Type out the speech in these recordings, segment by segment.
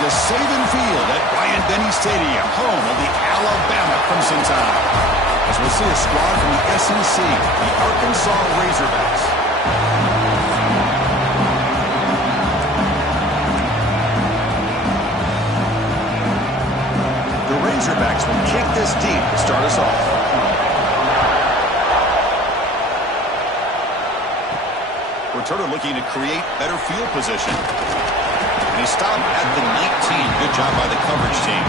to Saban Field at Bryant-Denny Stadium, home of the Alabama Crimson Tide. As we'll see a squad from the SEC, the Arkansas Razorbacks. The Razorbacks will kick this deep to start us off. Returner looking to create better field position. And he stopped at the 19. Good job by the coverage team.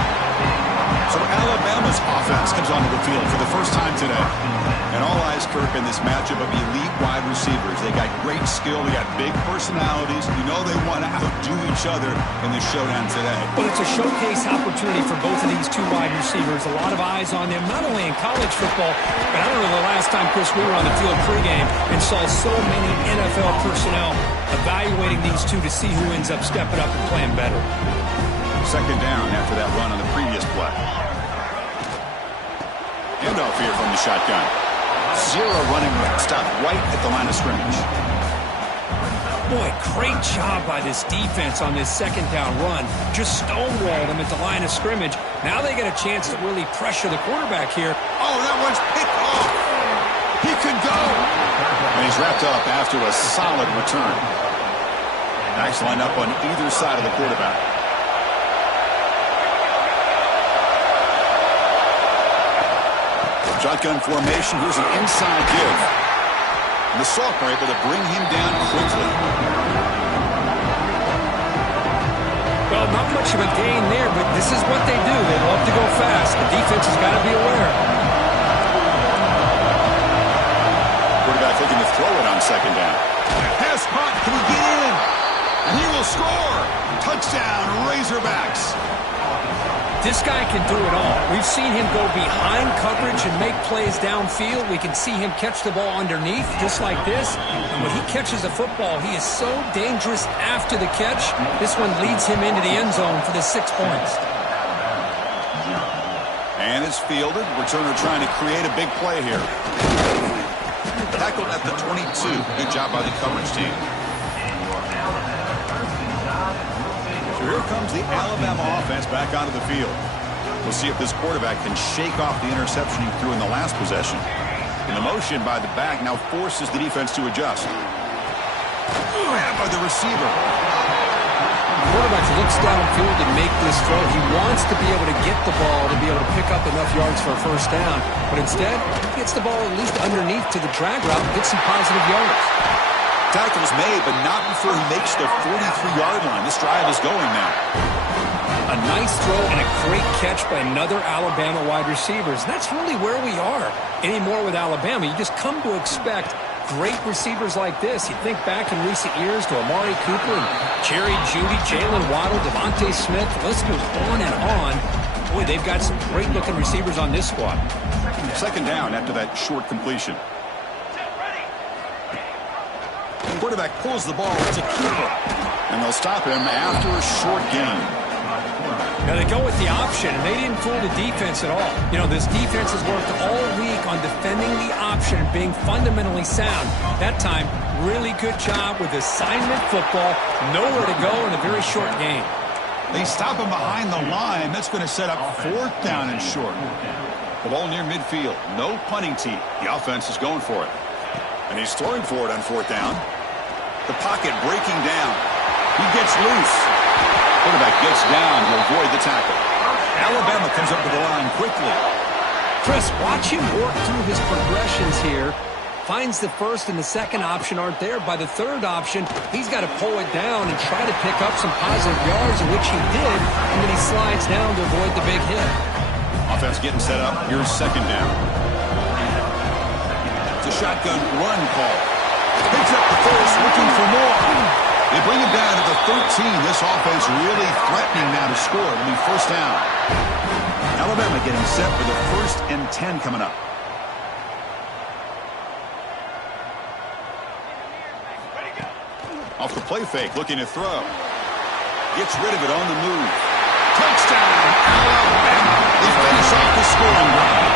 So Alabama's offense comes onto the field for the first time today. And all eyes, Kirk, in this matchup of elite wide receivers. They got great skill. They got big personalities. You know they want to outdo each other in the showdown today. Well, it's a showcase opportunity for both of these two wide receivers. A lot of eyes on them, not only in college football, but I don't know the last time, Chris, we were on the field pregame and saw so many NFL personnel evaluating these two to see who ends up stepping up and playing better. Second down after that run on the previous play. Handoff here from the shotgun. Zero running room. Stopped right at the line of scrimmage. Boy, great job by this defense on this second down run. Just stonewalled him at the line of scrimmage. Now they get a chance to really pressure the quarterback here. Oh, that one's picked off. He could go. And he's wrapped up after a solid return. Nice line up on either side of the quarterback. Shotgun formation. Here's an inside give. And the Soft are able to bring him down quickly. Well, not much of a gain there, but this is what they do. They love to go fast. The defense has got to be aware. Quarterback looking to throw it on second down. Pass caught. Can he get in? And he will score. Touchdown, Razorbacks. This guy can do it all. We've seen him go behind coverage and make plays downfield. We can see him catch the ball underneath just like this. And when he catches a football, he is so dangerous after the catch. This one leads him into the end zone for the 6 points. And it's fielded. Returner trying to create a big play here. Tackled at the 22. Good job by the coverage team. So here comes the Alabama offense back onto the field. We'll see if this quarterback can shake off the interception he threw in the last possession. And the motion by the back now forces the defense to adjust. Grab by the receiver. The quarterback looks downfield and make this throw. He wants to be able to get the ball to be able to pick up enough yards for a first down. But instead, he gets the ball at least underneath to the drag route and gets some positive yards. Tackle's made, but not before he makes the 43-yard line. This drive is going now. A nice throw and a great catch by another Alabama wide receivers. That's really where we are anymore with Alabama. You just come to expect great receivers like this. You think back in recent years to Amari Cooper and Jerry Jeudy, Jalen Waddle, Devontae Smith. The list goes on and on. Boy, they've got some great-looking receivers on this squad. Second down after that short completion. Quarterback pulls the ball. It's a keeper. And they'll stop him after a short gain. Now they go with the option, and they didn't fool the defense at all. You know, this defense has worked all week on defending the option and being fundamentally sound. That time, really good job with assignment football. Nowhere to go in a very short game. They stop him behind the line. That's going to set up fourth down and short. The ball near midfield. No punting tee. The offense is going for it. And he's throwing for it on fourth down. The pocket breaking down. He gets loose. Quarterback gets down to avoid the tackle. Alabama comes up to the line quickly. Chris, watch him work through his progressions here. Finds the first and the second option aren't there. By the third option, he's got to pull it down and try to pick up some positive yards, which he did, and then he slides down to avoid the big hit. Offense getting set up. Here's second down. It's a shotgun run call. Picks up the first, looking for more. They bring him down to the 13. This offense really threatening now to score. It'll be first down. Alabama getting set for the 1st and 10 coming up. Off the play fake, looking to throw. Gets rid of it on the move. Touchdown, Alabama. They finish off the scoring drive.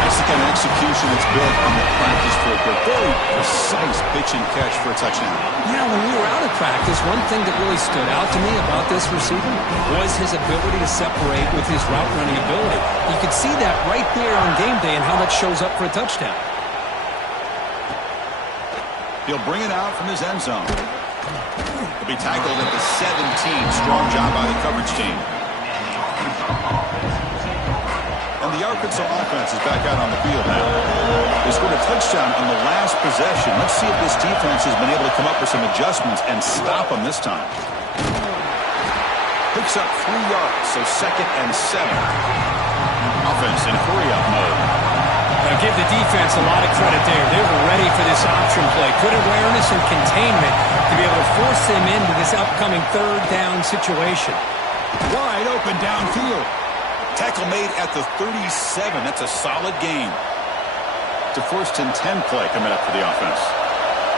That's the kind of execution that's built on the practice field. A very precise pitch and catch for a touchdown. Yeah, when we were out of practice, one thing that really stood out to me about this receiver was his ability to separate with his route running ability. You could see that right there on game day and how that shows up for a touchdown. He'll bring it out from his end zone. He'll be tackled at the 17. Strong job by the coverage team. And the Arkansas offense is back out on the field now. They scored a touchdown on the last possession. Let's see if this defense has been able to come up with some adjustments and stop them this time. Picks up 3 yards, so 2nd and 7. Offense in hurry-up mode. Now give the defense a lot of credit there. They were ready for this option play. Good awareness and containment to be able to force them into this upcoming 3rd down situation. Wide open downfield. Tackle made at the 37. That's a solid gain. It's a 1st and 10 play coming up for the offense.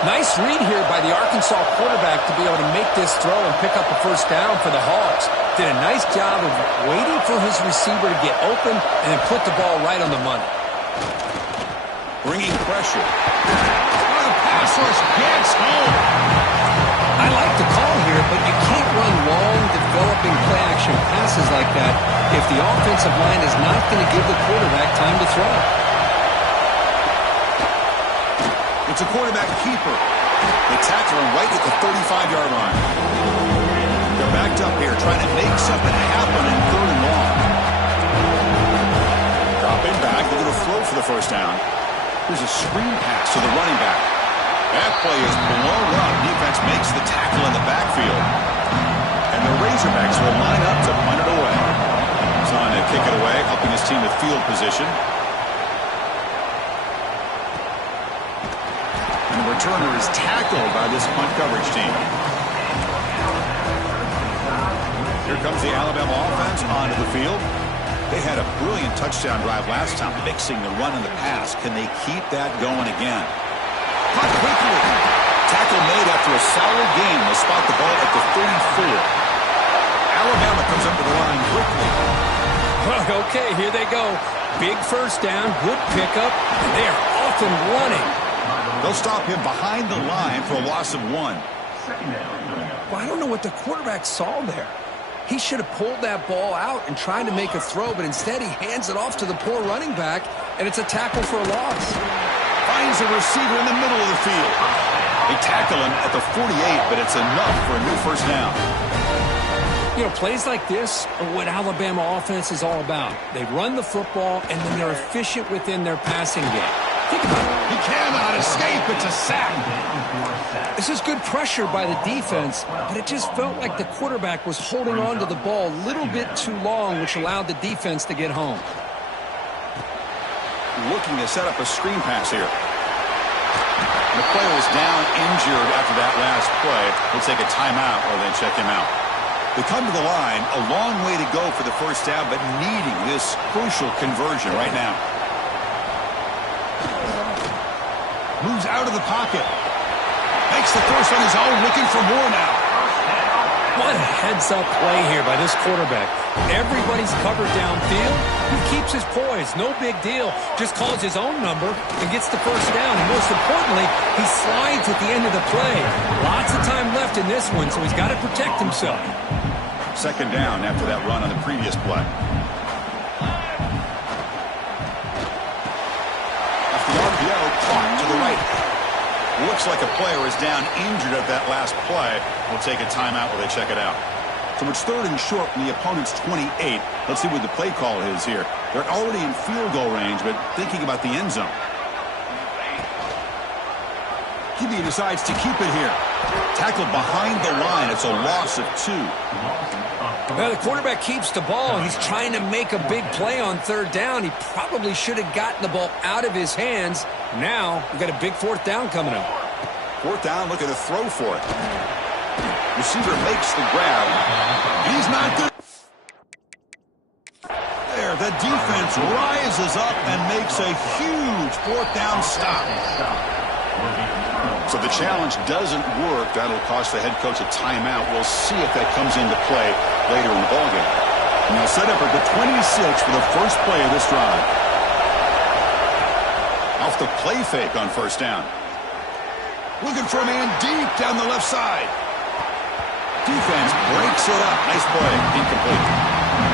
Nice read here by the Arkansas quarterback to be able to make this throw and pick up a 1st down for the Hogs. Did a nice job of waiting for his receiver to get open and then put the ball right on the money. Bringing pressure. Oh, the pass rush gets home. I like the call here, but you can't run long, developing play-action passes like that if the offensive line is not going to give the quarterback time to throw. It's a quarterback keeper. They tackle him right at the 35-yard line. They're backed up here, trying to make something happen in 3rd and long. Dropping back, they're going to throw for the 1st down. Here's a screen pass to the running back. That play is blown up. Defense makes the tackle in the backfield. And the Razorbacks will line up to punt it away. He's on to kick it away, helping his team with field position. And the returner is tackled by this punt coverage team. Here comes the Alabama offense onto the field. They had a brilliant touchdown drive last time, mixing the run and the pass. Can they keep that going again? Punt quickly. Tackle made after a solid game. They'll spot the ball at the 34. Alabama comes up to the line quickly. Okay, here they go. Big 1st down, good pickup, and they are off and running. They'll stop him behind the line for a loss of 1. Well, I don't know what the quarterback saw there. He should have pulled that ball out and tried to make a throw, but instead he hands it off to the poor running back, and it's a tackle for a loss. Finds a receiver in the middle of the field. They tackle him at the 48, but it's enough for a new 1st down. You know, plays like this are what Alabama offense is all about. They run the football, and then they're efficient within their passing game. Think about it. He cannot escape. It's a sack. This is good pressure by the defense, but it just felt like the quarterback was holding on to the ball a little bit too long, which allowed the defense to get home. Looking to set up a screen pass here. The player is down injured after that last play. They'll take a timeout or then check him out. They come to the line, a long way to go for the 1st down, but needing this crucial conversion right now. Moves out of the pocket. Makes the first on his own, looking for more now. What a heads-up play here by this quarterback. Everybody's covered downfield. He keeps his poise. No big deal. Just calls his own number and gets the 1st down. And most importantly, he slides at the end of the play. Lots of time left in this one, so he's got to protect himself. 2nd down after that run on the previous play. Off the RPO, caught to the right. Looks like a player is down injured at that last play. We'll take a timeout while they check it out. So it's 3rd and short from the opponent's 28. Let's see what the play call is here. They're already in field goal range, but thinking about the end zone. QB decides to keep it here. Tackled behind the line. It's a loss of 2. Well, the quarterback keeps the ball. He's trying to make a big play on 3rd down. He probably should have gotten the ball out of his hands. Now, we've got a big 4th down coming up. 4th down, look at the throw for it. Receiver makes the grab. He's not good. There, the defense rises up and makes a huge 4th down stop. So the challenge doesn't work. That'll cost the head coach a timeout. We'll see if that comes into play later in the ballgame. And they'll set up at the 26 for the first play of this drive. off the play fake on first down. Looking for a man deep down the left side. Defense breaks it up. Nice play. Incomplete.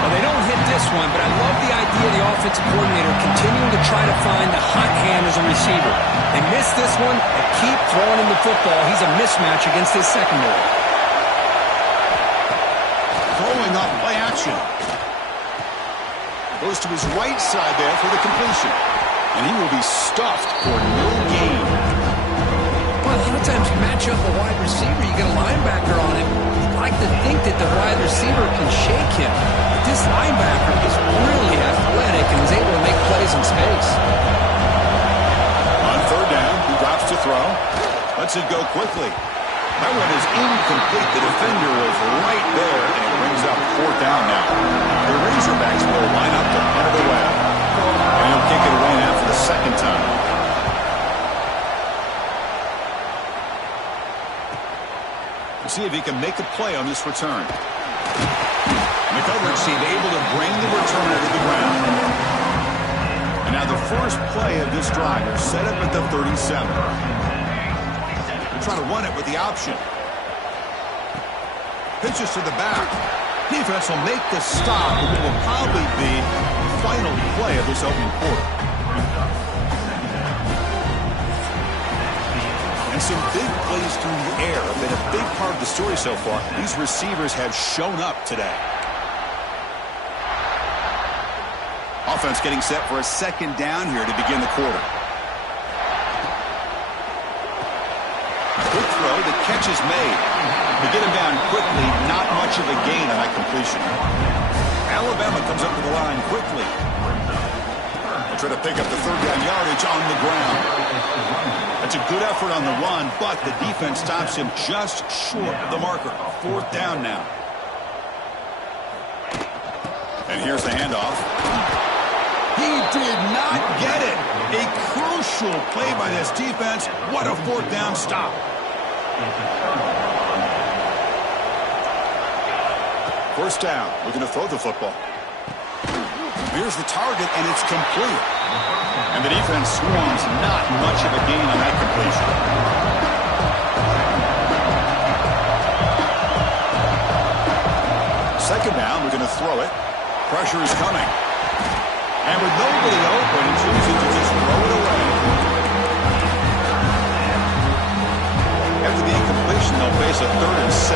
Well, they don't hit this one, but I love the idea of the offensive coordinator continuing to try to find the hot hand as a receiver. They miss this one and keep throwing him the football. He's a mismatch against his secondary. Throwing up play action. Goes to his right side there for the completion. And he will be stuffed for no gain. Well, a lot of times you match up a wide receiver, you get a linebacker on him. You'd like to think that the wide receiver can shake him. But this linebacker is really athletic and is able to make plays in space. On third down, he drops to throw. Lets it go quickly. That one is incomplete. The defender was right there, and it brings up fourth down now. The Razorbacks will line up to punt it away. And he'll kick it away now for the second time. We'll see if he can make a play on this return. And the coverage team able to bring the returner to the ground. And now the first play of this drive is set up at the 37. Try to run it with the option. Pitches to the back. Defense will make the stop, but it will probably be the final play of this opening quarter. And some big plays through the air have been a big part of the story so far. These receivers have shown up today. Offense getting set for a second down here to begin the quarter. Quick throw, the catch is made. To get him down quickly, not much of a gain on that completion. Alabama comes up to the line quickly. They'll try to pick up the third down yardage on the ground. That's a good effort on the run, but the defense stops him just short of the marker. Fourth down now. And here's the handoff. He did not get it. A crucial play by this defense. What a fourth down stop. First down. We're going to throw the football. Here's the target, and it's complete. And the defense swarms. Not much of a gain on that completion. Second down. We're going to throw it. Pressure is coming. And with nobody open, he chooses to just throw it away. After the incompletion, they'll face a 3rd and 6.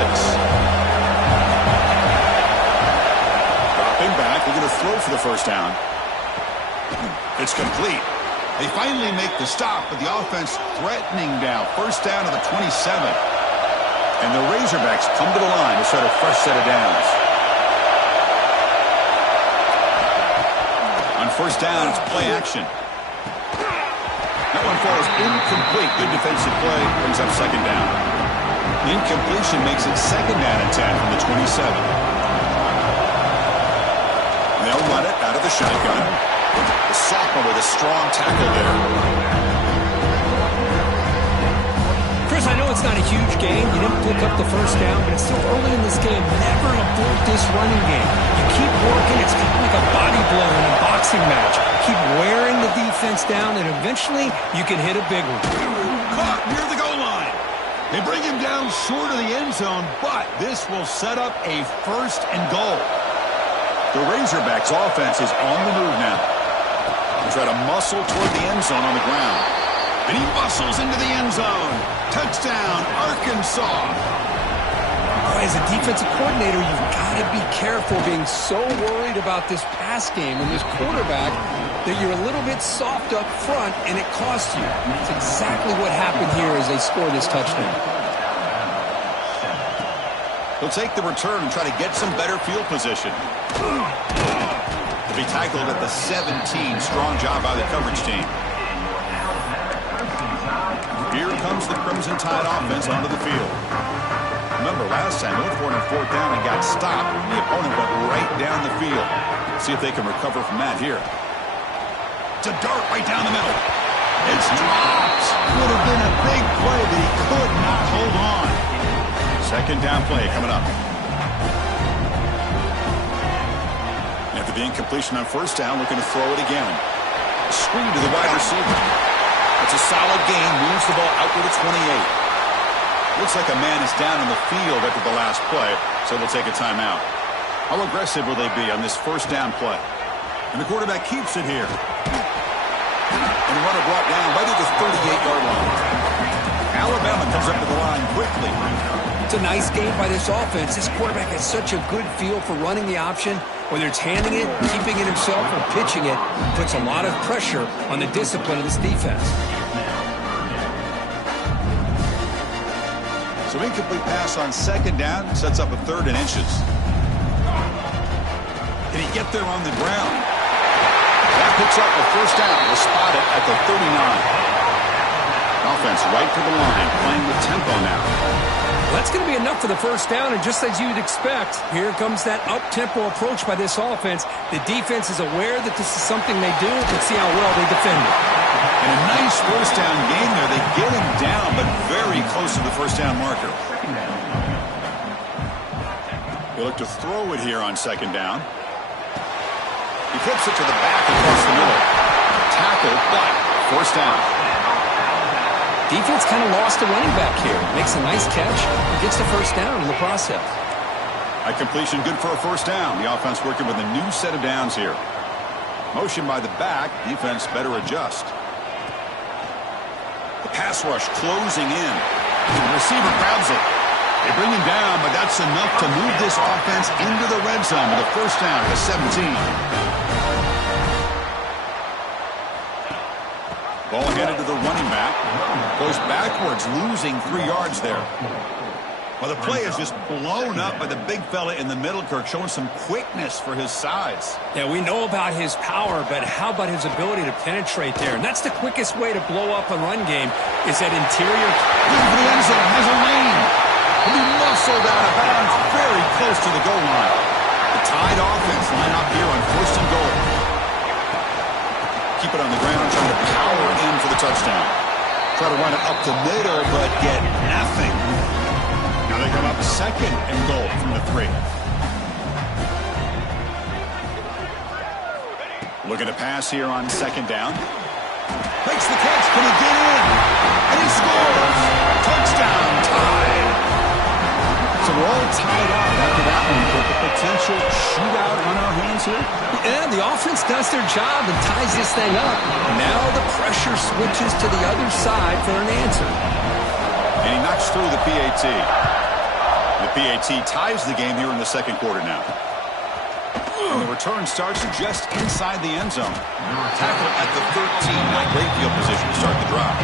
Dropping back, we're going to throw for the first down. It's complete. They finally make the stop, but the offense threatening now. First down to the 27. And the Razorbacks come to the line to set a fresh set of downs. On first down, it's play action. That one falls incomplete. Good defensive play. Brings up second down. Incompletion makes it second down and 10 from the 27. And they'll run it out of the shotgun. The sophomore with a strong tackle there. Chris, I know it's not a huge game. You didn't pick up the first down, but it's still early in this game. Never abort this running game. You keep working. It's kind of like a body blow in a boxing match. Keep wearing the defense down, and eventually you can hit a big one. Caught near the goal line. They bring him down short of the end zone, but this will set up a first and goal. The Razorbacks offense is on the move now. They try to muscle toward the end zone on the ground. And he muscles into the end zone. Touchdown, Arkansas. As a defensive coordinator, you've got to be careful being so worried about this pass game and this quarterback that you're a little bit soft up front, and it costs you. It's exactly what happened here as they score this touchdown. He'll take the return and try to get some better field position. To be tackled at the 17. Strong job by the coverage team. Here comes the Crimson Tide offense onto the field. Remember, last time, they went for it on fourth down and got stopped. The opponent went right down the field. See if they can recover from that here. It's a dart right down the middle. It's dropped. Would have been a big play, but he could not hold on. Second down play coming up. After the incompletion on first down, looking to throw it again. Screen to the wide receiver. That's a solid gain. Moves the ball out to the 28. Looks like a man is down in the field after the last play, so they'll take a timeout. How aggressive will they be on this first down play? And the quarterback keeps it here. And the runner brought down right at the 38-yard line. Alabama comes up to the line quickly. It's a nice game by this offense. This quarterback has such a good feel for running the option. Whether it's handing it, keeping it himself, or pitching it, puts a lot of pressure on the discipline of this defense. So incomplete pass on second down, sets up a 3rd and inches. Can he get there on the ground? That picks up a first down. We'll spot it at the 39. Offense right to the line, playing with tempo now. That's going to be enough for the first down, and just as you'd expect, here comes that up-tempo approach by this offense. The defense is aware that this is something they do. Let's see how well they defend it. And a nice first down gain there. They get him down, but very close to the first down marker. They look to throw it here on second down. He flips it to the back across the middle. Tackle, but first down. Defense kind of lost a running back here. Makes a nice catch and gets the first down in the process. A completion good for a first down. The offense working with a new set of downs here. Motion by the back. Defense better adjust. The pass rush closing in. The receiver grabs it. They bring him down, but that's enough to move this offense into the red zone with a first down at 17. Ball headed to the running back. Goes backwards, losing 3 yards there. Well, the play is just blown up by the big fella in the middle, Kirk, showing some quickness for his size. Yeah, we know about his power, but how about his ability to penetrate there? And that's the quickest way to blow up a run game, is that interior. Looking for the end zone, has a lane. He'll be muscled out of bounds, very close to the goal line. The Tide offense line up here on 1st and goal. Keep it on the ground, trying to power in for the touchdown. Try to run it up the middle, but get nothing. Now they come up 2nd and goal from the 3. Looking to pass here on 2nd down. Makes the catch. Can he get in? And he scores. Touchdown, Tide. So we're all tied up after that one. But the potential shootout on our hands here. Yeah, the offense does their job and ties this thing up. Now the pressure switches to the other side for an answer. And he knocks through the PAT. The PAT ties the game here in the 2nd quarter now. And the return starts just inside the end zone. Tackle at the 13. Not great field position to start the drive.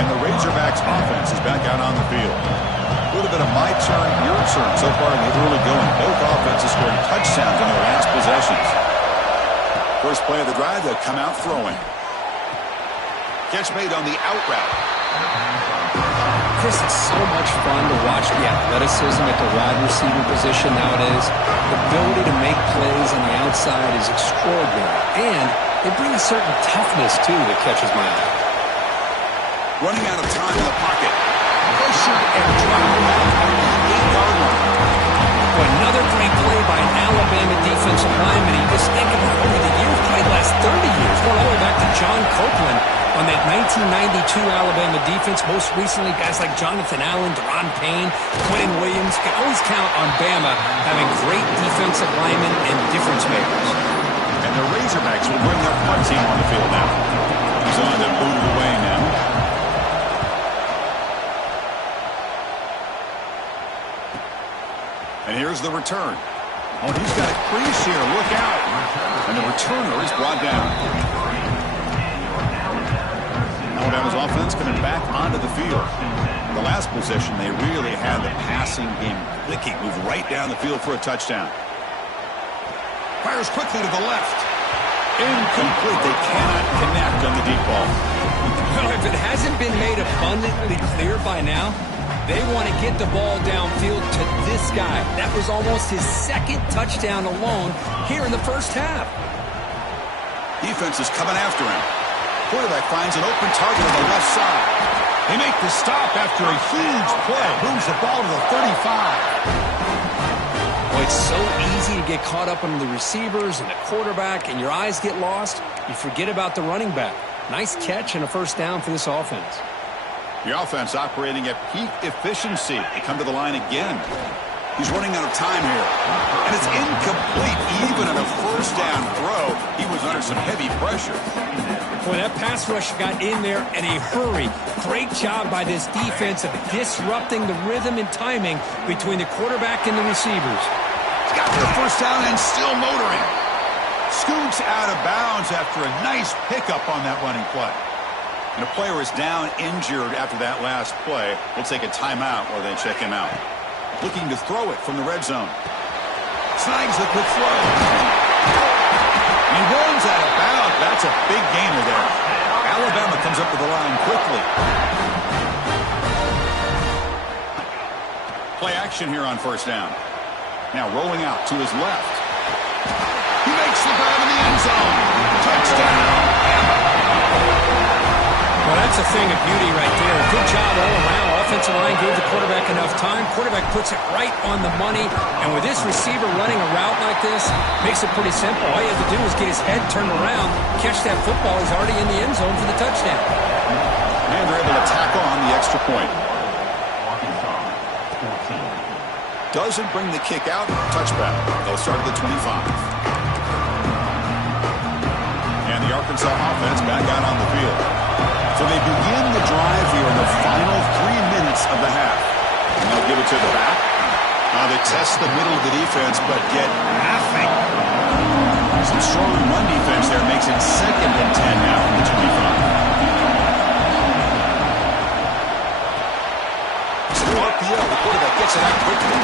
And the Razorbacks offense is back out on the field. A little bit of my turn, your turn so far in the early going. Both offenses scoring touchdowns in their last possessions. First play of the drive, they'll come out throwing. Catch made on the out route. Chris, it's so much fun to watch the athleticism at the wide receiver position nowadays. The ability to make plays on the outside is extraordinary. And they bring a certain toughness, too, that catches my eye. Running out of time in the pocket. Pressured and dropped back on the 8-yard line. Well, another great play by an Alabama defensive lineman. You just think about over the years, probably the last 30 years, going all the way back to John Copeland on that 1992 Alabama defense. Most recently, guys like Jonathan Allen, Deron Payne, Quentin Williams. You can always count on Bama having great defensive linemen and difference makers. And the Razorbacks will bring their punt team on the field now. He's on to boot it away now. And here's the return. Oh, he's got a crease here. Look out. And the returner is brought down. Alabama's offense coming back onto the field. The last possession, they really had the passing game clicking. Move right down the field for a touchdown. Fires quickly to the left. Incomplete. They cannot connect on the deep ball. Well, if it hasn't been made abundantly clear by now, they want to get the ball downfield to this guy. That was almost his 2nd touchdown alone here in the first half. Defense is coming after him. Quarterback finds an open target on the left side. They make the stop after a huge play. Moves the ball to the 35. Well, it's so easy to get caught up on the receivers and the quarterback, and your eyes get lost. You forget about the running back. Nice catch and a first down for this offense. The offense operating at peak efficiency. They come to the line again. He's running out of time here. And it's incomplete. Even on a first down throw, he was under some heavy pressure. Boy, that pass rush got in there in a hurry. Great job by this defense of disrupting the rhythm and timing between the quarterback and the receivers. He's got their first down and still motoring. Scoots out of bounds after a nice pickup on that running play. And a player is down injured after that last play. We'll take a timeout while they check him out. Looking to throw it from the red zone. Snags the quick throw. He runs out of bounds. That's a big gainer there. Alabama comes up to the line quickly. Play action here on first down. Now rolling out to his left. He makes the grab in the end zone. Touchdown. Well, that's a thing of beauty right there. Good job all around. Offensive line gave the quarterback enough time. Quarterback puts it right on the money. And with this receiver running a route like this, makes it pretty simple. All you have to do is get his head turned around, catch that football. He's already in the end zone for the touchdown. And they're able to tackle on the extra point. Doesn't bring the kick out. Touchback. They'll start at the 25. And the Arkansas offense back out on the field. So they begin the drive here in the final 3 minutes of the half. And they'll give it to the back. They test the middle of the defense, but get nothing. Some strong run defense there makes it 2nd and 10 now from the 25. So RPO, the quarterback gets it out quickly.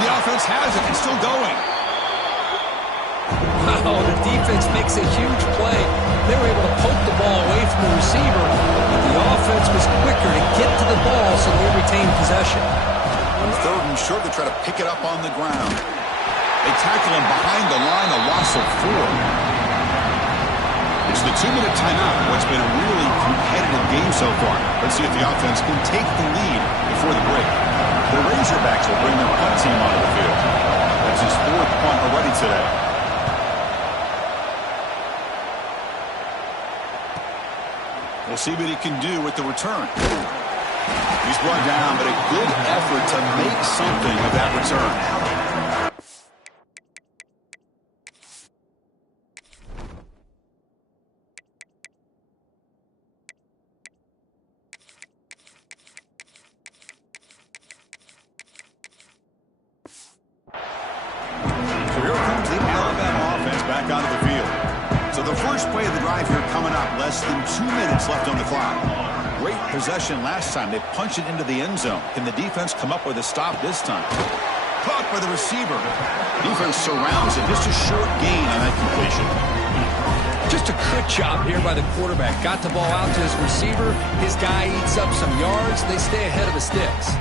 The offense has it. It's still going. Wow, the defense makes a huge play. They were able to poke the ball away from the receiver, but the offense was quicker to get to the ball, so they retained possession. On 3rd and short, they try to pick it up on the ground. They tackle him behind the line, a loss of 4. It's the 2-minute timeout. What's been a really competitive game so far. Let's see if the offense can take the lead before the break. The Razorbacks will bring their punt team onto the field. That's his 4th punt already today. We'll see what he can do with the return. He's brought down, but a good effort to make something of that return. So here comes the Alabama offense back onto the field. So the first play of the drive here coming up, less than 2 minutes left on the clock. Great possession last time. They punch it into the end zone. Can the defense come up with a stop this time? Caught by the receiver. Defense surrounds it. Just a short gain on that completion. Just a good job here by the quarterback. Got the ball out to his receiver. His guy eats up some yards. They stay ahead of the sticks.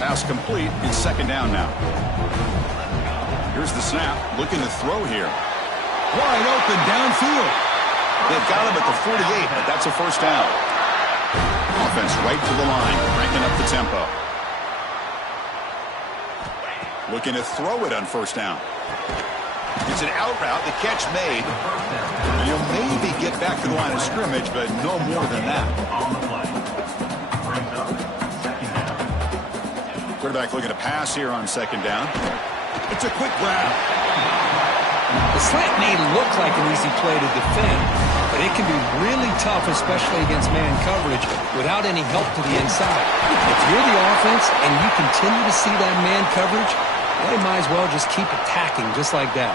Pass complete. It's 2nd down now. Here's the snap. Looking to throw here. Wide open downfield. They've got him at the 48, but that's a first down. Offense right to the line, cranking up the tempo. Looking to throw it on first down. It's an out route, the catch made. You'll maybe get back to the line of scrimmage, but no more than that. Quarterback looking to pass here on 2nd down. It's a quick grab. The slant may look like an easy play to defend, but it can be really tough, especially against man coverage, without any help to the inside. If you're the offense and you continue to see that man coverage, they might as well just keep attacking just like that.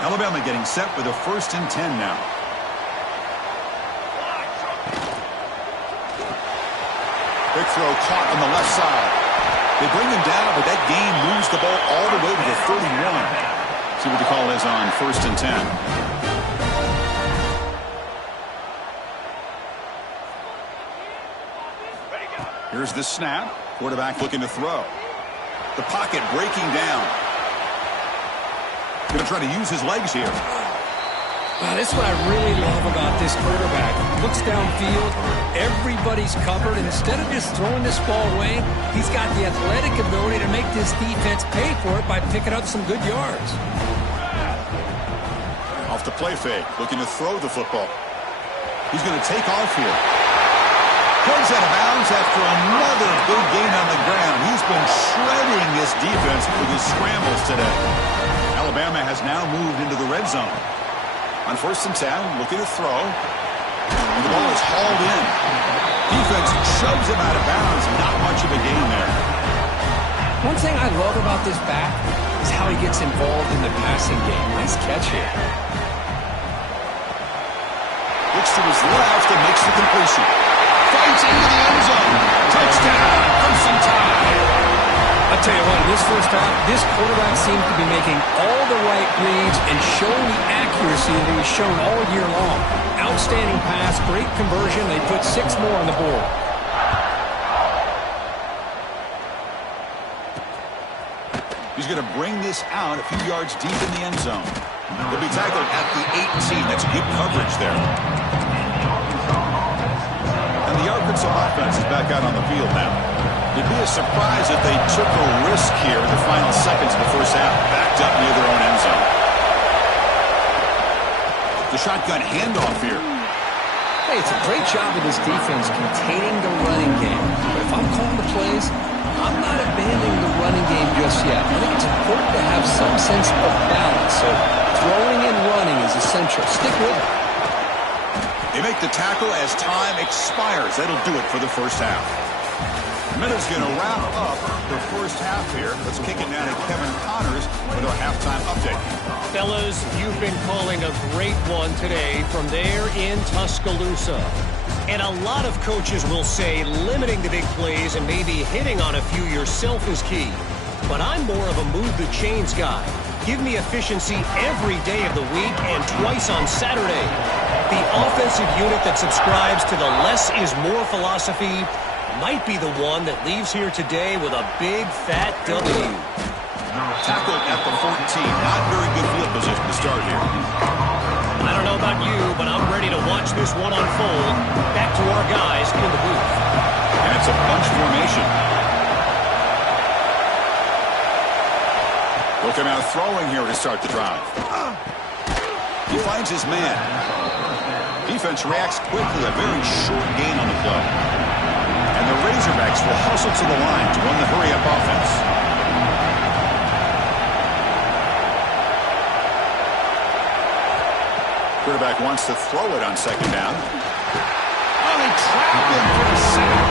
Alabama getting set with a 1st and 10 now. Quick throw caught on the left side. They bring him down, but that gain moves the ball all the way to the 31. See what the call is on 1st and 10. Here's the snap. Quarterback looking to throw. The pocket breaking down. Going to try to use his legs here. Wow, that's what I really love about this quarterback. Looks downfield, everybody's covered, and instead of just throwing this ball away, he's got the athletic ability to make this defense pay for it by picking up some good yards. Off the play fake, looking to throw the football. He's going to take off here. Goes out of bounds after another big gain on the ground. He's been shredding this defense with his scrambles today. Alabama has now moved into the red zone. On 1st and 10, looking to throw. And the ball is hauled in. Defense shoves him out of bounds. Not much of a gain there. One thing I love about this back is how he gets involved in the passing game. Nice catch here. Looks to his left and makes the completion. Fights into the end zone. Touchdown. Crimson Tide. I'll tell you what, in this first half, this quarterback seems to be making all the right reads and showing the accuracy that he's shown all year long. Outstanding pass, great conversion. They put 6 more on the board. He's going to bring this out a few yards deep in the end zone. He'll be tackled at the 18. That's good coverage there. And the Arkansas offense is back out on the field now. It'd be a surprise if they took a risk here in the final seconds of the first half, backed up near their own end zone. The shotgun handoff here. Hey, it's a great job of this defense containing the running game. But if I'm calling the plays, I'm not abandoning the running game just yet. I think it's important to have some sense of balance. So throwing and running is essential. Stick with it. They make the tackle as time expires. That'll do it for the first half. Minutes going to wrap up the first half here. Let's kick it now to Kevin Connors with our halftime update. Fellas, you've been calling a great one today from there in Tuscaloosa. And a lot of coaches will say limiting the big plays and maybe hitting on a few yourself is key. But I'm more of a move the chains guy. Give me efficiency every day of the week and twice on Saturday. The offensive unit that subscribes to the less is more philosophy might be the one that leaves here today with a big fat W. Tackled at the 14. Not very good field position to start here. I don't know about you, but I'm ready to watch this one unfold. Back to our guys in the booth. And it's a bunch formation. We'll come out throwing here to start the drive. He finds his man. Defense reacts quickly. A very short gain on the play. And the Razorbacks will hustle to the line to run the hurry-up offense. Quarterback wants to throw it on 2nd down. Oh, they trapped him for a sack.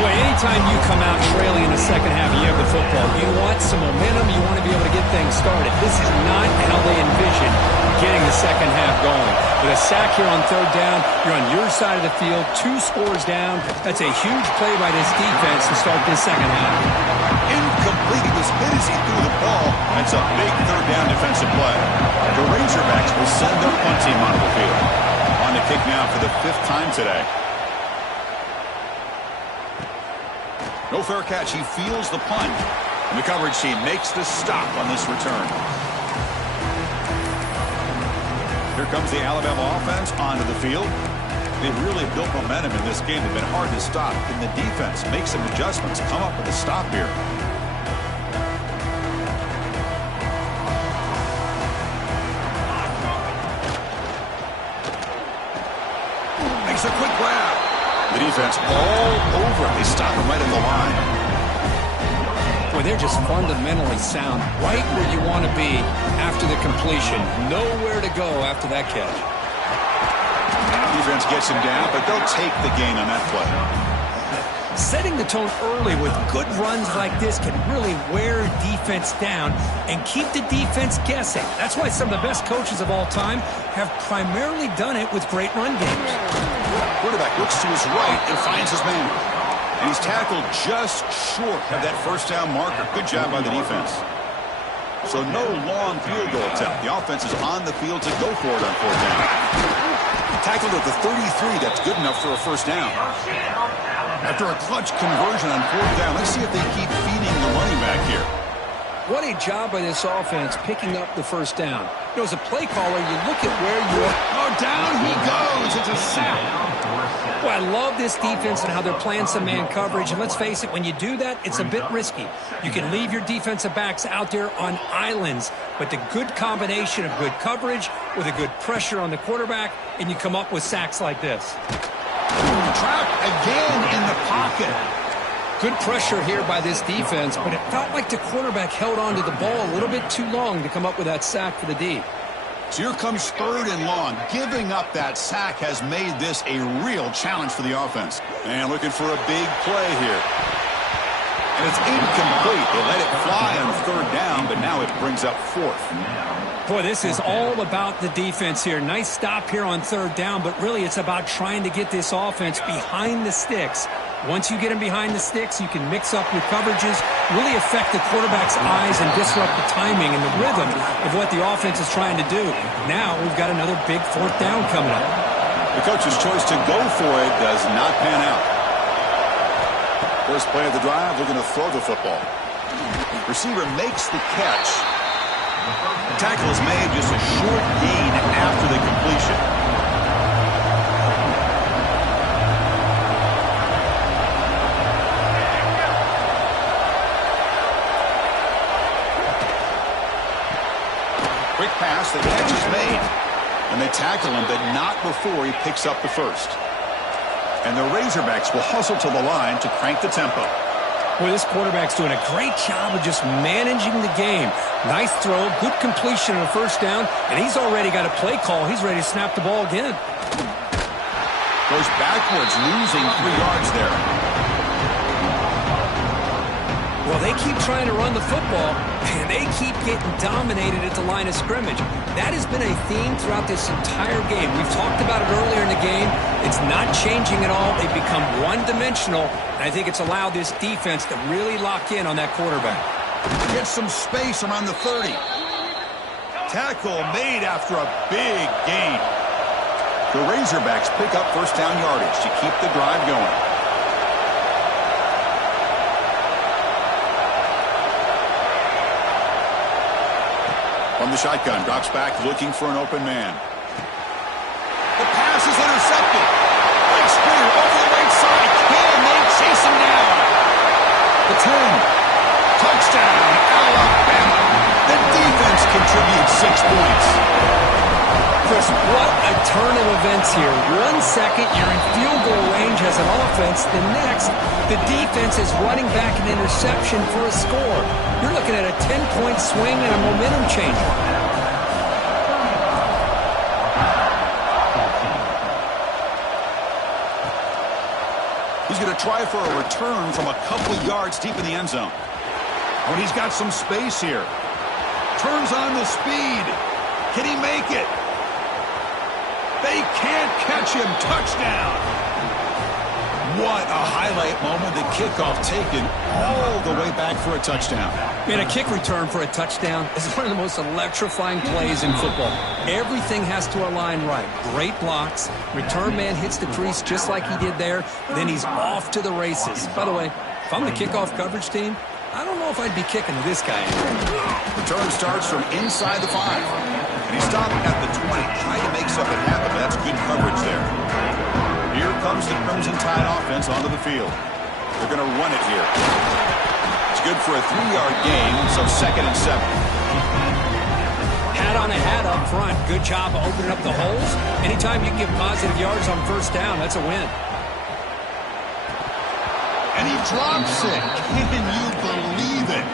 Boy, anytime you come out trailing in the second half and you have the football, you want some momentum, you want to be able to get things started. This is not how they envision getting the second half going. With a sack here on 3rd down, you're on your side of the field, 2 scores down. That's a huge play by this defense to start this second half. Incomplete. He was hit as he threw the ball. That's a big 3rd down defensive play. The Razorbacks will send their punt team onto the field. On the kick now for the 5th time today. No fair catch. He feels the punt. And the coverage team makes the stop on this return. Here comes the Alabama offense onto the field. They've really built momentum in this game. They've been hard to stop. Can the defense make some adjustments, come up with a stop here? Makes a quick grab. The defense all over him. They stop him right at the line. Boy, they're just fundamentally sound, right where you want to be after the completion. Nowhere to go after that catch. Defense gets him down, but they'll take the gain on that play. Setting the tone early with good runs like this can really wear defense down and keep the defense guessing. That's why some of the best coaches of all time have primarily done it with great run games. Quarterback looks to his right and finds his man. And he's tackled just short of that 1st down marker. Good job by the defense. So no long field goal attempt. The offense is on the field to go for it on 4th down. Tackled at the 33. That's good enough for a 1st down. After a clutch conversion on 4th down, let's see if they keep feeding the running back here. what a job by this offense picking up the first down. You know, as a play caller, you look at where you're... Oh, down he goes. It's a sack. Boy, I love this defense and how they're playing some man coverage. And let's face it, when you do that, it's a bit risky. You can leave your defensive backs out there on islands, but the good combination of good coverage with a good pressure on the quarterback, and you come up with sacks like this. Trapped again in the pocket. Good pressure here by this defense, but it felt like the quarterback held on to the ball a little bit too long to come up with that sack for the D. So here comes 3rd and long. Giving up that sack has made this a real challenge for the offense. And looking for a big play here. And it's incomplete. They let it fly on 3rd down, but now it brings up 4th. Boy, this is all about the defense here. Nice stop here on 3rd down, but really it's about trying to get this offense behind the sticks. Once you get them behind the sticks, you can mix up your coverages, really affect the quarterback's eyes and disrupt the timing and the rhythm of what the offense is trying to do. Now we've got another big 4th down coming up. The coach's choice to go for it does not pan out. First play of the drive, looking to throw the football. Receiver makes the catch. The tackle is made, just a short gain after the completion. Quick pass, the catch is made. And they tackle him, but not before he picks up the first. And the Razorbacks will hustle to the line to crank the tempo. Boy, this quarterback's doing a great job of just managing the game. Nice throw, good completion on the 1st down, and he's already got a play call. He's ready to snap the ball again. Goes backwards, losing 3 yards there. Well, they keep trying to run the football, and they keep getting dominated at the line of scrimmage. That has been a theme throughout this entire game. We've talked about it earlier in the game. It's not changing at all. They've become one-dimensional, and I think it's allowed this defense to really lock in on that quarterback. Gets some space around the 30. Tackle made after a big gain. The Razorbacks pick up 1st down yardage to keep the drive going. From the shotgun, drops back, looking for an open man. The pass is intercepted. Big screen over the right side. Can they chase him down? The 10. Touchdown, Alabama. The defense contributes 6 points. Chris, what a turn of events here. 1 second, you're in field goal range as an offense. The next, the defense is running back an interception for a score. You're looking at a 10-point swing and a momentum changer. He's going to try for a return from a couple yards deep in the end zone. Oh, and he's got some space here. Turns on the speed. Can he make it? They can't catch him. Touchdown. What a highlight moment. The kickoff taken all the way back for a touchdown. Man, a kick return for a touchdown is one of the most electrifying plays in football. Everything has to align right. Great blocks. Return man hits the crease just like he did there. Then he's off to the races. By the way, if I'm the kickoff coverage team, I don't know if I'd be kicking to this guy. Return starts from inside the 5. And he stopped at the 20. Trying to make something happen, but that's good coverage there. Here comes the Crimson Tide offense onto the field. They're going to run it here. It's good for a 3-yard gain, so 2nd and 7. Hat on a hat up front. Good job of opening up the holes. Anytime you can get positive yards on 1st down, that's a win. And he drops it. Can you believe it?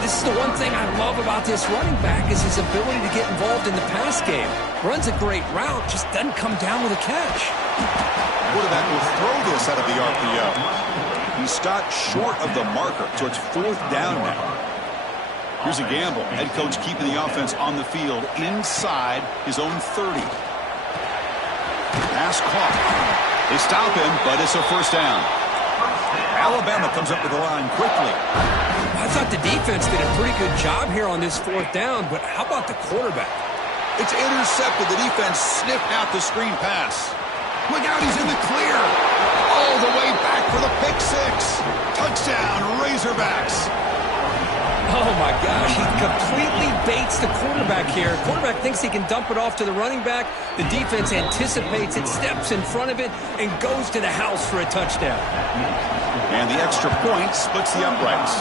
This is the one thing I love about this running back is his ability to get involved in the pass game. Runs a great route, just doesn't come down with a catch. Quarterback will throw this out of the RPO. He stopped short of the marker, so it's 4th down now. Here's a gamble. Head coach keeping the offense on the field inside his own 30. Pass caught. They stop him, but it's a 1st down. Alabama comes up to the line quickly. I thought the defense did a pretty good job here on this 4th down, but how about the quarterback? It's intercepted. The defense sniffed out the screen pass. Look out, he's in the clear. All the way back for the pick 6. Touchdown, Razorbacks. Oh, my gosh. He completely baits the quarterback here. Quarterback thinks he can dump it off to the running back. The defense anticipates it, steps in front of it, and goes to the house for a touchdown. And the extra point splits the uprights.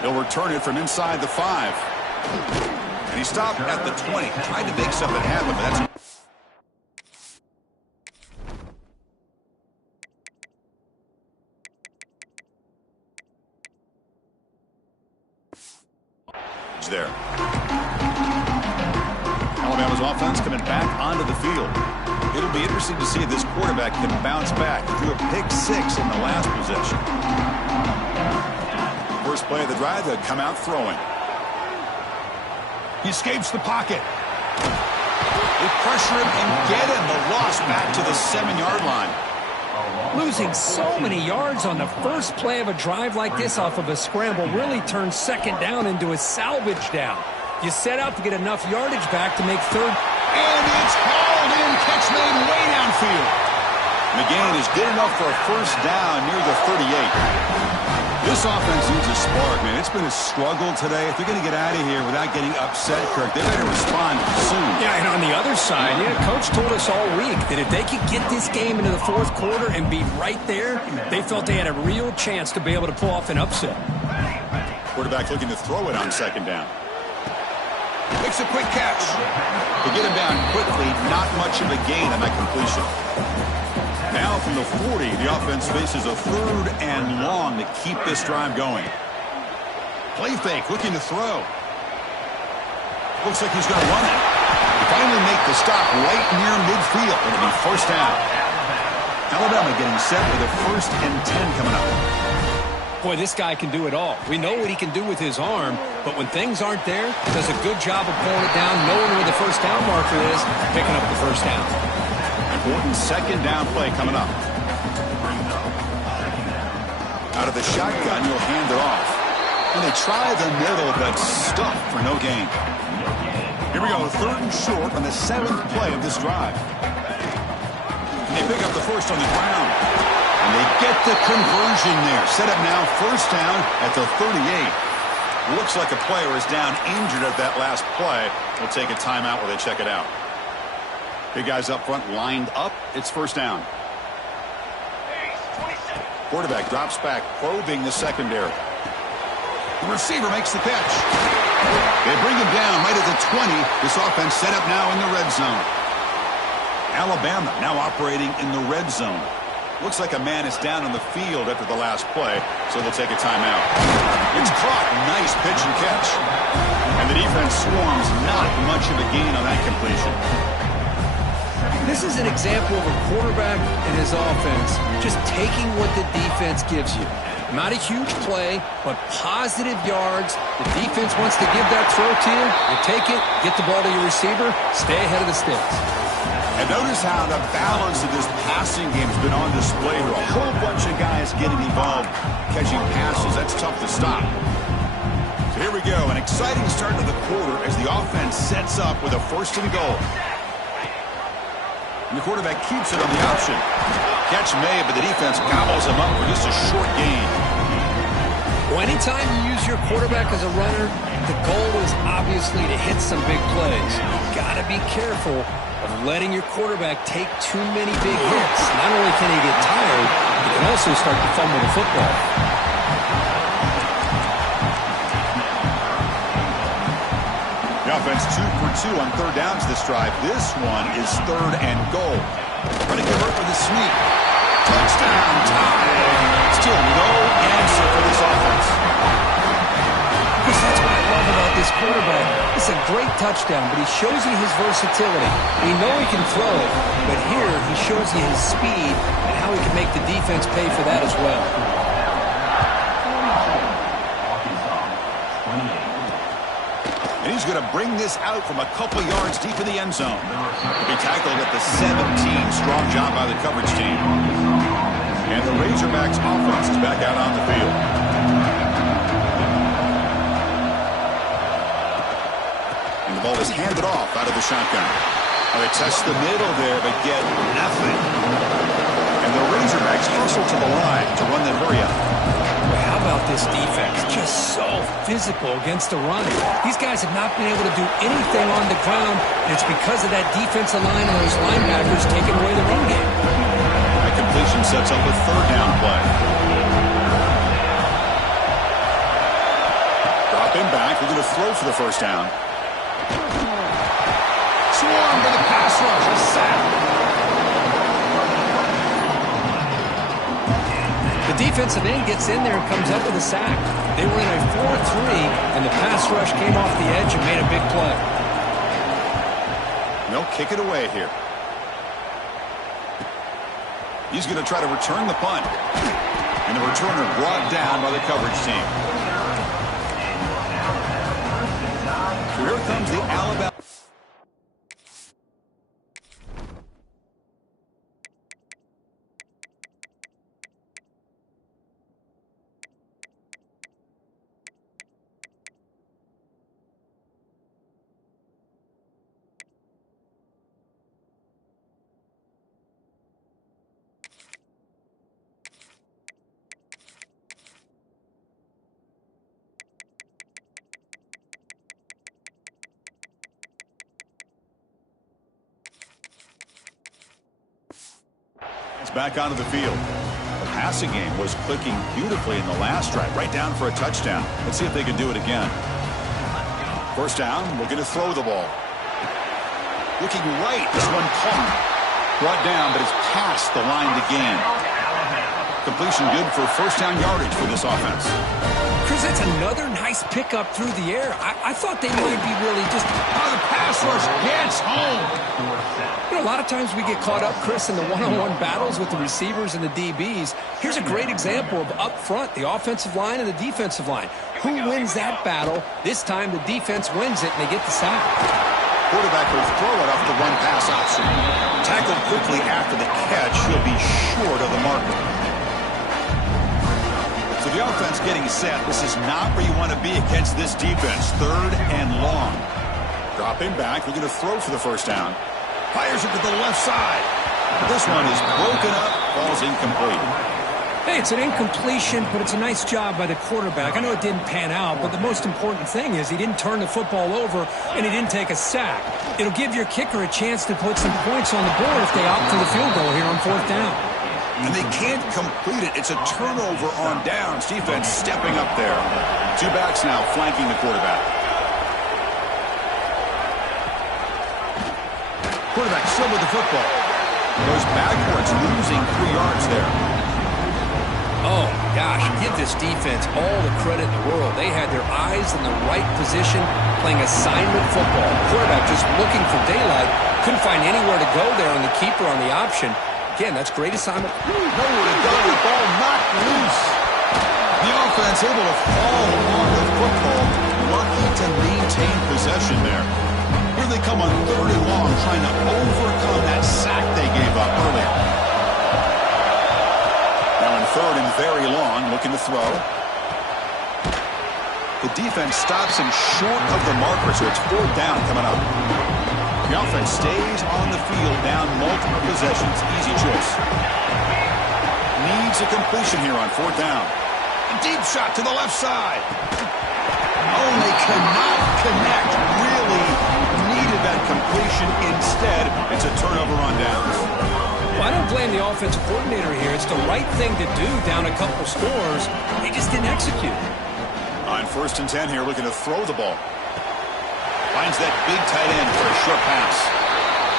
He'll return it from inside the 5. And he stopped at the 20. Tried to make something happen, but that's... there. Alabama's offense coming back onto the field. It'll be interesting to see if this quarterback can bounce back. He threw a pick 6 in the last possession. First play of the drive, they'll come out throwing. He escapes the pocket. They pressure him and get him. The loss back to the 7-yard line. Losing so many yards on the first play of a drive like this off of a scramble really turns second down into a salvage down. You set out to get enough yardage back to make third. And it's hauled in. Catch made way downfield. McGain is good enough for a first down near the 38. This offense needs a spark, man. It's been a struggle today. If they're going to get out of here without getting upset, Kirk, they better respond soon. Yeah, and on the other side, Coach told us all week that if they could get this game into the fourth quarter and be right there, they felt they had a real chance to be able to pull off an upset. Quarterback looking to throw it on second down. Makes a quick catch. They get him down quickly, not much of a gain on that completion. Now from the 40, the offense faces a 3rd and long to keep this drive going. Play fake, looking to throw. Looks like he's going to run it. They finally make the stop right near midfield. It'll be first down. Alabama getting set with a 1st and 10 coming up. Boy, this guy can do it all. We know what he can do with his arm, but when things aren't there, does a good job of pulling it down, knowing where the first down marker is, picking up the first down. Important second down play coming up. Out of the shotgun, you'll hand it off. And they try the middle, but stuffed for no gain. Here we go, 3rd and short on the 7th play of this drive. And they pick up the first on the ground. And they get the conversion there. Set up now, first down at the 38. Looks like a player is down injured at that last play. They'll take a timeout while they check it out. Big guys up front lined up. It's first down. Quarterback drops back, probing the secondary. The receiver makes the catch. They bring him down right at the 20. This offense set up now in the red zone. Alabama now operating in the red zone. Looks like a man is down on the field after the last play, so they'll take a timeout. It's caught. Nice pitch and catch. And the defense swarms. Not much of a gain on that completion. This is an example of a quarterback and his offense just taking what the defense gives you. Not a huge play, but positive yards. The defense wants to give that throw to you. You take it, get the ball to your receiver, stay ahead of the sticks. And notice how the balance of this passing game has been on display here. A whole bunch of guys getting involved, catching passes. That's tough to stop. So here we go, an exciting start to the quarter as the offense sets up with a 1st and goal. And the quarterback keeps it on the option. Catch made, but the defense gobbles him up for just a short gain. Well, anytime you use your quarterback as a runner, the goal is obviously to hit some big plays. You've got to be careful of letting your quarterback take too many big hits. Not only can he get tired, he can also start to fumble the football. The offense 2 for 2 on 3rd downs this drive. This one is 3rd and goal. Trying to convert with a sneak. Touchdown time. Still no answer for this offense. Because that's what I love about this quarterback. It's a great touchdown, but he shows you his versatility. We know he can throw it, but here he shows you his speed and how he can make the defense pay for that as well. And he's going to bring this out from a couple yards deep in the end zone. He'll be tackled at the 17. Strong job by the coverage team. And the Razorbacks offense is back out on the field. And the ball is handed off out of the shotgun. Now they test the middle there, but get nothing. And the Razorbacks hustle to the line to run the hurry up. How about this defense? Just so physical against the run. These guys have not been able to do anything on the ground, and it's because of that defensive line and those linebackers taking away the run game. That completion sets up a third down play. Dropping back, we're going to throw for the first down. Swarm for the pass rush, a sack. The defensive end gets in there and comes up with a sack. They were in a 4-3, and the pass rush came off the edge and made a big play. They'll kick it away here. He's going to try to return the punt. And the returner brought down by the coverage team. So here comes the Alabama. Back onto the field. The passing game was clicking beautifully in the last drive, right down for a touchdown. Let's see if they can do it again. First down, we're going to throw the ball. Looking right, this one caught. Brought down, but it's past the line to gain. Completion good for first down yardage for this offense. Chris, that's another nice pickup through the air. I thought they might be really just... Oh, the pass rush gets home. You know, a lot of times we get caught up, Chris, in the one-on-one battles with the receivers and the DBs. Here's a great example of up front, the offensive line and the defensive line. Who wins that battle? This time the defense wins it, and they get the sack. Quarterback will throw it off the run-pass option. Tackled quickly after the catch. He'll be short of the marker. So the offense getting set. This is not where you want to be against this defense. Third and long. Dropping back. We're going to throw for the first down. Fires it to the left side. This one is broken up. Falls incomplete. Hey, it's an incompletion, but it's a nice job by the quarterback. I know it didn't pan out, but the most important thing is he didn't turn the football over and he didn't take a sack. It'll give your kicker a chance to put some points on the board if they opt for the field goal here on fourth down. And they can't complete it. It's a turnover on downs. Defense stepping up there. Two backs now flanking the quarterback. Quarterback still with the football. Goes backwards, losing 3 yards there. Oh, gosh, give this defense all the credit in the world. They had their eyes in the right position, playing assignment football. The quarterback just looking for daylight. Couldn't find anywhere to go there on the keeper on the option. Again, that's great assignment. Nowhere to go. The ball knocked loose. The offense able to fall on the football. Lucky to maintain possession there. Here they come on third and long, trying to overcome that sack they gave up earlier. Now in third and very long, looking to throw. The defense stops him short of the marker, so it's fourth down coming up. The offense stays on the field, down multiple possessions. Easy choice. Needs a completion here on fourth down. A deep shot to the left side. Oh, they cannot connect. Really needed that completion. Instead, it's a turnover on downs. Well, I don't blame the offensive coordinator here. It's the right thing to do down a couple scores. They just didn't execute. On first and 10 here, looking to throw the ball. Finds that big tight end for a short pass.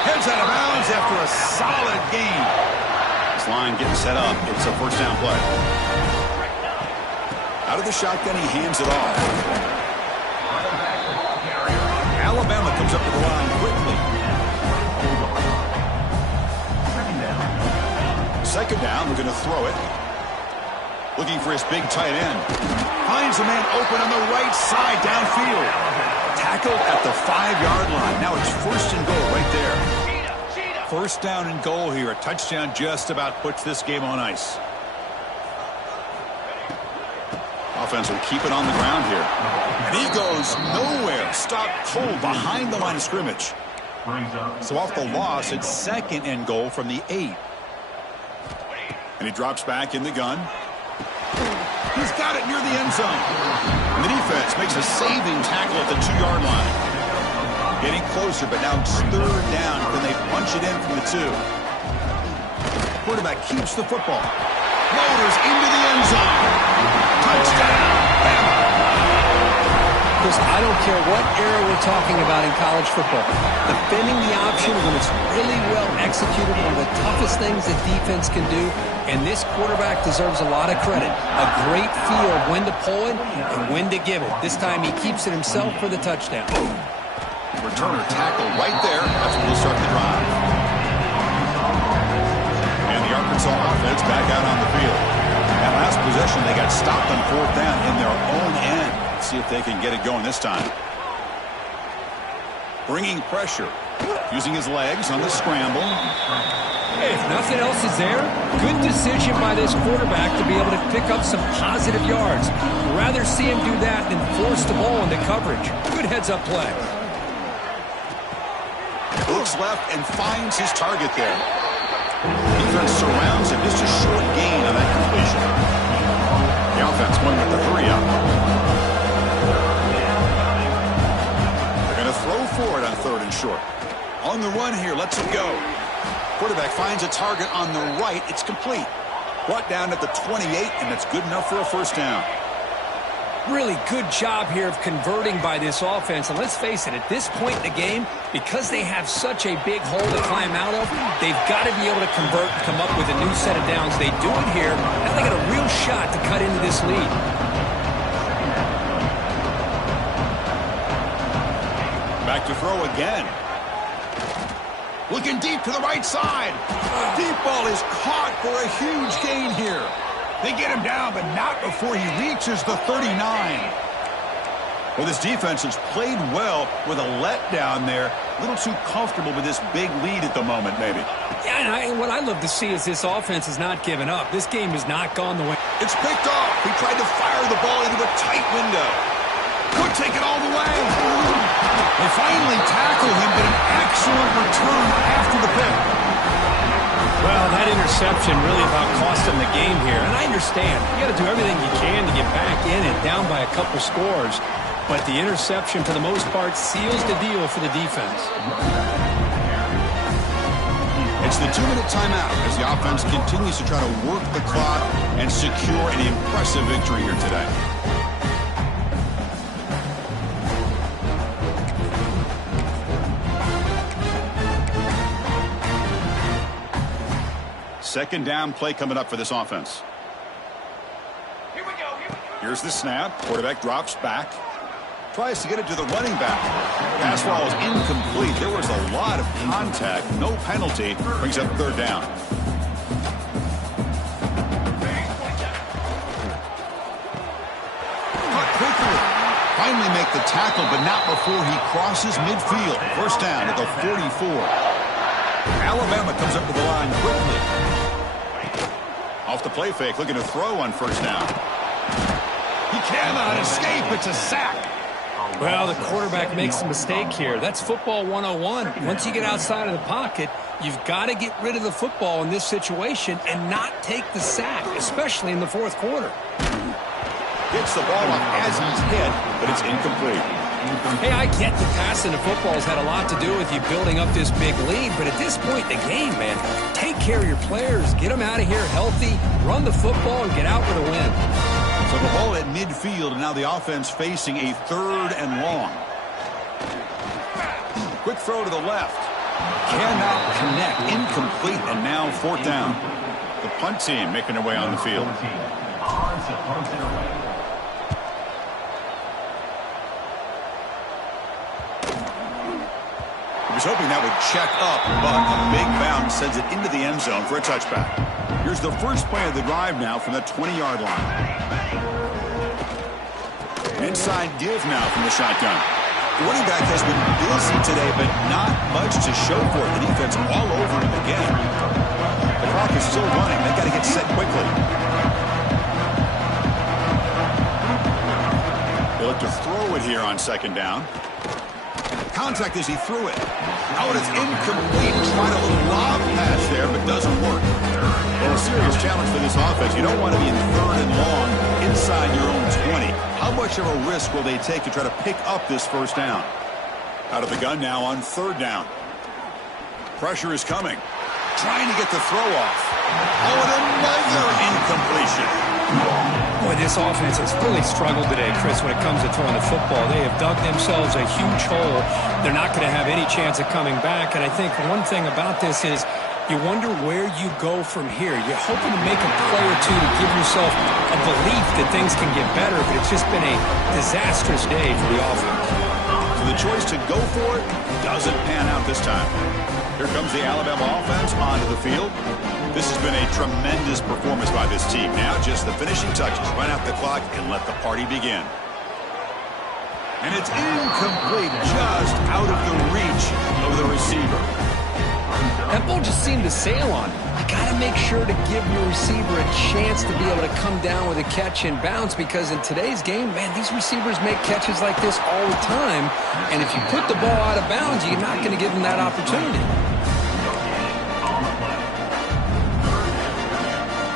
Heads out of bounds after a solid gain. This line getting set up. It's a first down play. Out of the shotgun, he hands it off. Alabama comes up to the line quickly. Second down, we're going to throw it. Looking for his big tight end. Finds a man open on the right side downfield. Tackled at the 5-yard line. Now it's first and goal right there. First down and goal here. A touchdown just about puts this game on ice. Offense will keep it on the ground here. And he goes nowhere. Stopped cold behind the line of scrimmage. So off the loss, it's second and goal from the 8. And he drops back in the gun. He's got it near the end zone. And the defense makes a saving tackle at the 2-yard line. Getting closer, but now it's third down. Can they punch it in from the 2? Quarterback keeps the football. Motors into the end zone. Touchdown, Bama. Listen, I don't care what era we're talking about in college football. Defending the option when it's really well executed, one of the toughest things that defense can do, and this quarterback deserves a lot of credit. A great feel of when to pull it and when to give it. This time he keeps it himself for the touchdown. Returner tackle right there. That's when we'll start the drive. And the Arkansas offense back out on the field. That last possession, they got stopped on 4th down in their own end. Let's see if they can get it going this time. Bringing pressure. Using his legs on the scramble. Hey, if nothing else is there, good decision by this quarterback to be able to pick up some positive yards. Rather see him do that than force the ball into coverage. Good heads-up play. Looks left and finds his target there. Defense surrounds him. Just a short gain on that completion. The offense going with the 3-up. They're going to throw for it on 3rd and short. On the run here, lets it go. Quarterback finds a target on the right. It's complete. Brought down at the 28, and that's good enough for a 1st down. Really good job here of converting by this offense. And let's face it, at this point in the game, because they have such a big hole to climb out of, they've got to be able to convert and come up with a new set of downs. They do it here. Now they got a real shot to cut into this lead. Back to throw again. Looking deep to the right side. Deep ball is caught for a huge gain here. They get him down, but not before he reaches the 39. Well, this defense has played well with a letdown there. A little too comfortable with this big lead at the moment, maybe. Yeah, and what I love to see is this offense has not given up. This game has not gone the way. It's picked off. He tried to fire the ball into a tight window. Could take it all the way. They finally tackle him, but an excellent return after the pick. Well, that interception really about cost them the game here. And I understand. You got to do everything you can to get back in and down by a couple scores. But the interception, for the most part, seals the deal for the defense. It's the 2-minute timeout as the offense continues to try to work the clock and secure an impressive victory here today. Second down play coming up for this offense. Here we go. Here's the snap. Quarterback drops back. Tries to get it to the running back. Pass ball is incomplete. There was a lot of contact. No penalty. Brings up 3rd down. Caught quickly. Finally make the tackle, but not before he crosses midfield. 1st down at the 44. Alabama comes up to the line quickly. Off the play fake, looking to throw on 1st down. He cannot escape. It's a sack. Well, the quarterback makes a mistake here. That's football 101. Once you get outside of the pocket, you've got to get rid of the football in this situation and not take the sack, especially in the 4th quarter. Gets the ball off as he's hit, but it's incomplete. Hey, I get the passing of football has had a lot to do with you building up this big lead, but at this point in the game, man, take care of your players, get them out of here healthy, run the football, and get out with a win. So the ball at midfield, and now the offense facing a 3rd and long. Quick throw to the left. Cannot connect. Incomplete, and now 4th down. The punt team making their way on the field. He was hoping that would check up, but a big bounce sends it into the end zone for a touchback. Here's the first play of the drive now from the 20-yard line. Inside give now from the shotgun. The running back has been busy today, but not much to show for it. The defense all over him again. The clock is still running. They've got to get set quickly. They look to throw it here on 2nd down. contact as he threw it. Oh, and it's incomplete. Tried a little lob pass there, but doesn't work. Well, a serious challenge for this offense. You don't want to be in 3rd and long inside your own 20. How much of a risk will they take to try to pick up this first down? Out of the gun now on 3rd down. Pressure is coming. Trying to get the throw off. Oh, and another incompletion. Boy, this offense has really struggled today, Chris, when it comes to throwing the football. They have dug themselves a huge hole. They're not going to have any chance of coming back. And I think one thing about this is you wonder where you go from here. You're hoping to make a play or two to give yourself a belief that things can get better, but it's just been a disastrous day for the offense. So the choice to go for it doesn't pan out this time. Here comes the Alabama offense onto the field. This has been a tremendous performance by this team. Now just the finishing touches. Run out the clock and let the party begin. And it's incomplete, just out of the reach of the receiver. That ball just seemed to sail on. You got to make sure to give your receiver a chance to be able to come down with a catch and bounce, because in today's game, man, these receivers make catches like this all the time. And if you put the ball out of bounds, you're not going to give them that opportunity.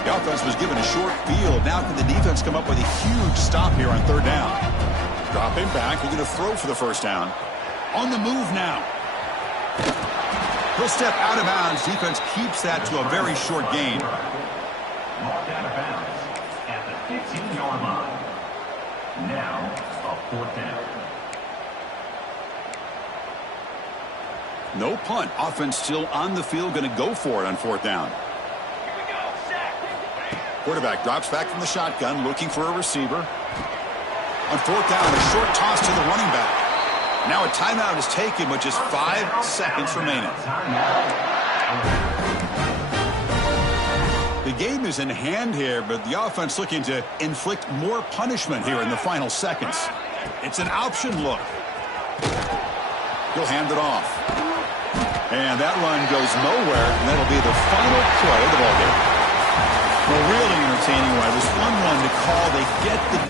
The offense was given a short field. Now can the defense come up with a huge stop here on 3rd down? Dropping back. They're going to throw for the first down. On the move now. He'll step out of bounds. Defense keeps that to a very short gain. Marked out of bounds at the 15-yard line. Now a 4th down. No punt. Offense still on the field. Going to go for it on 4th down. Quarterback drops back from the shotgun, looking for a receiver. On 4th down, a short toss to the running back. Now a timeout is taken with just 5 seconds remaining. The game is in hand here, but the offense looking to inflict more punishment here in the final seconds. It's an option look. He'll hand it off. And that run goes nowhere, and that'll be the final play of the ballgame. Well, really entertaining one. It was fun one to call. They get the